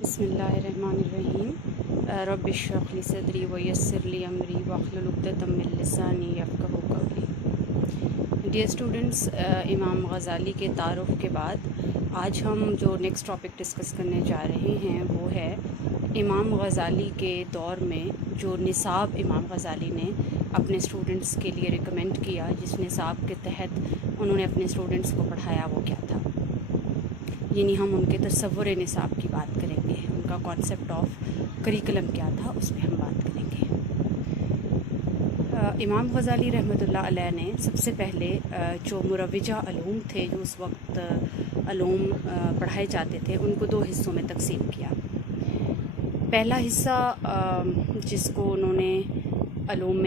बिस्मिल्लाहिर्रहमानिर्रहीम। रब्बिश्रह ली सदरी व यस्सिर ली अमरी वहलुल उक़दतम मिन लिसानी यफ़क़हू क़ौली। डियर स्टूडेंट्स, इमाम गज़ाली के तारुफ़ के बाद आज हम जो नेक्स्ट टॉपिक डिस्कस करने जा रहे हैं वो है इमाम गज़ाली के दौर में जो निसाब इमाम गज़ाली ने अपने स्टूडेंट्स के लिए रिकमेंड किया, जिस निसाब के तहत उन्होंने अपने स्टूडेंट्स को पढ़ाया, वो क्या था। यानी हम उनके तसव्वुर निसाब की बात करेंगे, उनका कॉन्सेप्ट ऑफ करिकुलम क्या था उस पर हम बात करेंगे। इमाम गज़ाली रहमतुल्लाह अलैह ने सबसे पहले जो मुरव्विजा अलूम थे, जो उस वक्त अलूम पढ़ाए जाते थे, उनको दो हिस्सों में तकसीम किया। पहला हिस्सा जिसको उन्होंने अलूम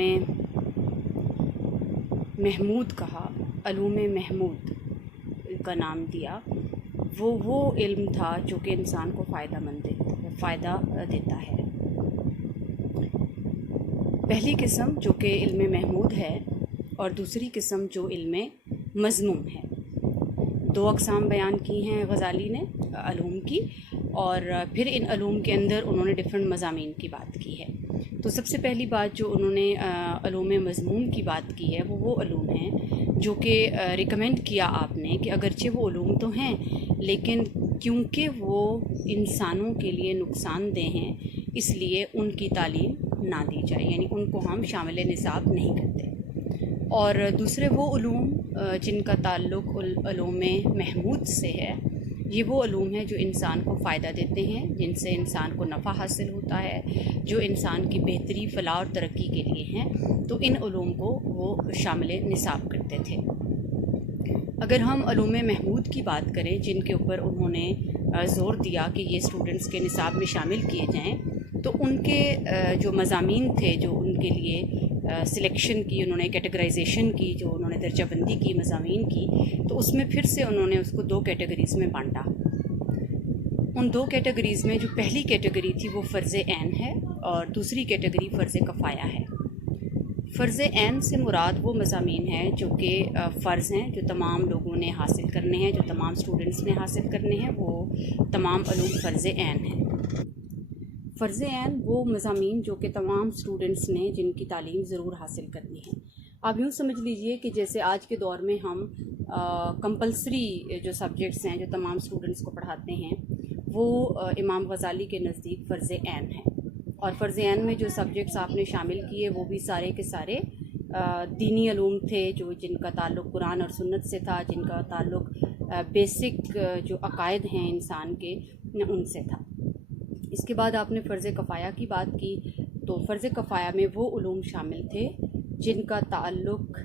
महमूद कहा, अलूम महमूद का नाम दिया, वो इल्म था जो कि इंसान को फ़ायदा देता है। पहली किस्म जो कि इल्म महमूद है और दूसरी किस्म जो इल्म मज़मूम है। दो अक़साम बयान की हैं गज़ाली ने अलूम की, और फिर इन अलूम के अंदर उन्होंने डिफरेंट मज़ामीन की बात की है। तो सबसे पहली बात जो उन्होंने अलूम मज़मूम की बात की है वो अलूम हैं जो कि रिकमेंड किया आपने कि अगरचे वो अलूम तो हैं, लेकिन क्योंकि वो इंसानों के लिए नुकसानदेह हैं, इसलिए उनकी तालीम ना दी जाए, यानी उनको हम शामिल निसाब नहीं करते। और दूसरे वो उलूम जिनका ताल्लुक़ अलूम महमूद से है, ये वो अलूम हैं जो इंसान को फ़ायदा देते हैं, जिनसे इंसान को नफ़ा हासिल होता है, जो इंसान की बेहतरी, फ़लाह और तरक्की के लिए हैं। तो इन उलूम को वो शामिल निसाब करते थे। अगर हम अलूम महमूद की बात करें, जिनके ऊपर उन्होंने ज़ोर दिया कि ये स्टूडेंट्स के निसाब में शामिल किए जाएँ, तो उनके जो मज़ामीन थे, जो उनके लिए सिलेक्शन की, उन्होंने कैटेगराइजेशन की, जो उन्होंने दर्जाबंदी की मज़ामीन की, तो उसमें फिर से उन्होंने उसको दो कैटेगरीज़ में बांटा। उन दो कैटेगरीज़ में जो पहली कैटेगरी थी वो फ़र्ज़ ऐन है और दूसरी कैटेगरी फ़र्ज़ कफ़ाया है। फ़र्ज़ ऐन से मुराद वो मज़ामीन हैं जो कि फ़र्ज़ हैं, जो तमाम लोगों ने हासिल करने हैं, जो तमाम स्टूडेंट्स ने हासिल करने हैं, वो तमाम अलूम फ़र्ज़ ऐन हैं। फ़र्ज़ ऐन वो मज़ामीन जो कि तमाम स्टूडेंट्स ने जिनकी तालीम ज़रूर हासिल करनी है। आप यूँ समझ लीजिए कि जैसे आज के दौर में हम कंपल्सरी जो सब्जेक्ट्स हैं, जो तमाम स्टूडेंट्स को पढ़ाते हैं, वो इमाम गज़ाली के नज़दीक फ़र्ज़ ऐन है। और फ़र्ज़ ऐन में जो सब्जेक्ट्स आपने शामिल किए वो भी सारे के सारे दीनी अलूम थे, जो जिनका ताल्लुक़ कुरान और सुन्नत से था, जिनका ताल्लुक़ बेसिक जो अकायद हैं इंसान के, उनसे था। इसके बाद आपने फ़र्ज़ कफ़ाया की बात की, तो फ़र्ज़ कफ़ाया में वो उलूम शामिल थे जिनका ताल्लुक़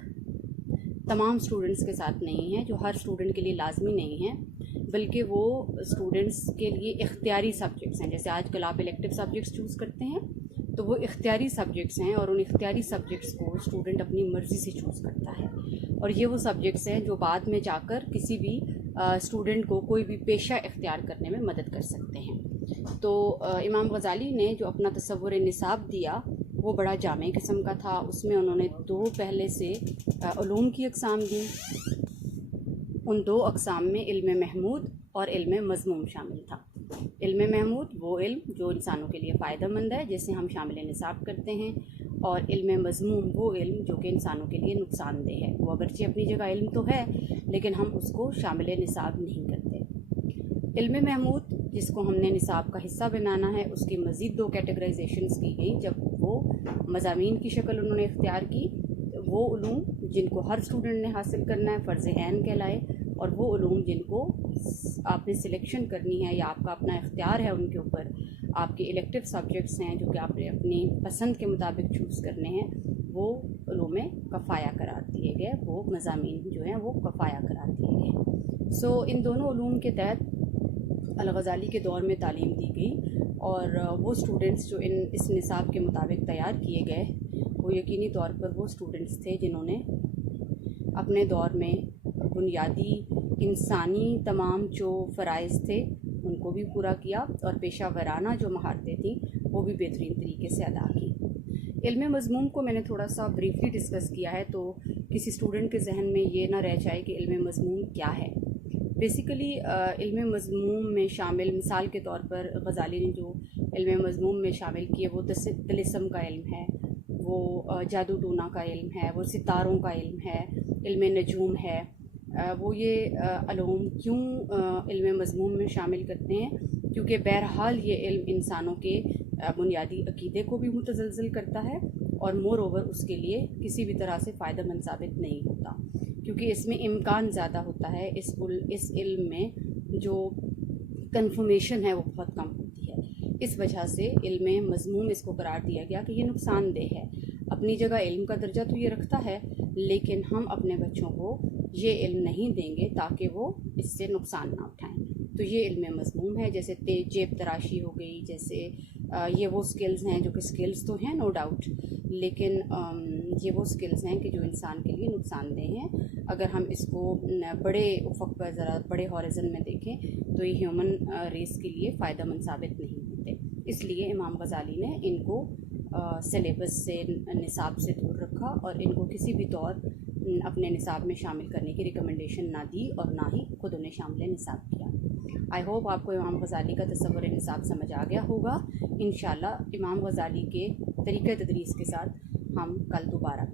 तमाम स्टूडेंट्स के साथ नहीं है, जो हर स्टूडेंट के लिए लाजमी नहीं है, बल्कि वो स्टूडेंट्स के लिए इख्तियारी सब्जेक्ट्स हैं। जैसे आजकल आप इलेक्टिव सब्जेक्ट्स चूज़ करते हैं, तो वो इख्तियारी सब्जेक्ट्स हैं, और उन इख्तियारी सब्जेक्ट्स को स्टूडेंट अपनी मर्ज़ी से चूज़ करता है। और ये वो सब्जेक्ट्स हैं जो बाद में जाकर किसी भी स्टूडेंट को कोई भी पेशा इख्तियार करने में मदद कर सकते हैं। तो इमाम गज़ाली ने जो अपना तसव्वुर निसाब दिया वो बड़ा जामे किस्म का था। उसमें उन्होंने दो पहले से उलूम की अक़साम दी। उन दो अक़साम में इल्म महमूद और इल्म मज़मूम शामिल था। इल्म महमूद वो इल्म जो इंसानों के लिए फ़ायदेमंद है, जिसे हम शामिल निसाब करते हैं, और इल्म मज़मूम वो इल्म जो कि इंसानों के लिए नुकसानदेह है। वो अगरचे अपनी जगह इल्म तो है, लेकिन हम उसको शामिल निसाब नहीं करते। इल्म महमूद जिसको हमने निसाब का हिस्सा बनाना है, उसकी मज़ीद दो कैटेगराइजेशंस की गई। जब वो मज़ामीन की शक्ल उन्होंने इख्तियार की, वो उलूम जिनको हर स्टूडेंट ने हासिल करना है फ़र्ज़ ऐन कहलाए, और वो उलूम जिनको आपने सिलेक्शन करनी है या आपका अपना इख्तियार है उनके ऊपर, आपके इलेक्टिव सब्जेक्ट्स हैं जो कि आपने अपनी पसंद के मुताबिक चूज़ करने हैं, वो उलूम कफ़ाया करार दिए गए। वो मज़ामीन जो हैं वो कफ़ाया करार दिए गए। सो इन दोनों उलूम के तहत अल-गज़ाली के दौर में तालीम दी गई, और वो स्टूडेंट्स जो इस निसाब के मुताबिक तैयार किए गए, वो यकीनी तौर पर वो स्टूडेंट्स थे जिन्होंने अपने दौर में बुनियादी इंसानी तमाम जो फ़राइज़ थे उनको भी पूरा किया, और पेशा वराना जो महारतें थीं वो भी बेहतरीन तरीके से अदा की। इल्म मज़मूम को मैंने थोड़ा सा ब्रीफली डिस्कस किया है, तो किसी स्टूडेंट के जहन में ये ना रह जाए कि इल्म मज़मूम क्या है। बेसिकली इल्म मज़मूम में शामिल, मिसाल के तौर पर गज़ाली ने जो इल्म मज़मूम में शामिल किए वो तिलिस्म का इल्म है, वो जादू टूना का इल्म है, वो सितारों का इल्म है, इल्म नजूम है। वो ये अलूम क्यों इल्म मज़मूम में शामिल करते हैं? क्योंकि बहरहाल ये इल्म इंसानों के बुनियादी अक़ीदे को भी मुतज़लज़ल करता है और मोर ओवर उसके लिए किसी भी तरह से फ़ायदेमंद साबित नहीं होता, क्योंकि इसमें इम्कान ज़्यादा होता है। इस इल्म में जो कन्फर्मेशन है वो बहुत कम होती है। इस वजह से इल्म मज़मूम इसको करार दिया गया कि ये नुकसानदेह है। अपनी जगह इल्म का दर्जा तो ये रखता है, लेकिन हम अपने बच्चों को ये इल्म नहीं देंगे ताकि वो इससे नुकसान ना उठाएं। तो ये इल्म मज़मूम है। जैसे जेब तराशी हो गई, जैसे ये वो स्किल्स हैं जो कि स्किल्स तो हैं नो डाउट, लेकिन ये वो स्किल्स हैं कि जो इंसान के लिए नुकसानदेह हैं। अगर हम इसको बड़े उफ़क़ पर ज़रा बड़े हॉरिज़न में देखें तो ये ह्यूमन रेस के लिए फ़ायदेमंद साबित नहीं होते। इसलिए इमाम गज़ाली ने इनको सिलेबस से, निसाब से दूर रखा और इनको किसी भी तौर अपने निसाब में शामिल करने की रिकमेंडेशन ना दी और ना ही खुद उन्हें शामिल निसाब किया। आई होप आपको इमाम गज़ाली का तस्वुर निसाब समझ आ गया होगा। इंशाल्लाह इमाम गज़ाली के तरीक़े तदरीस के साथ हम कल दोबारा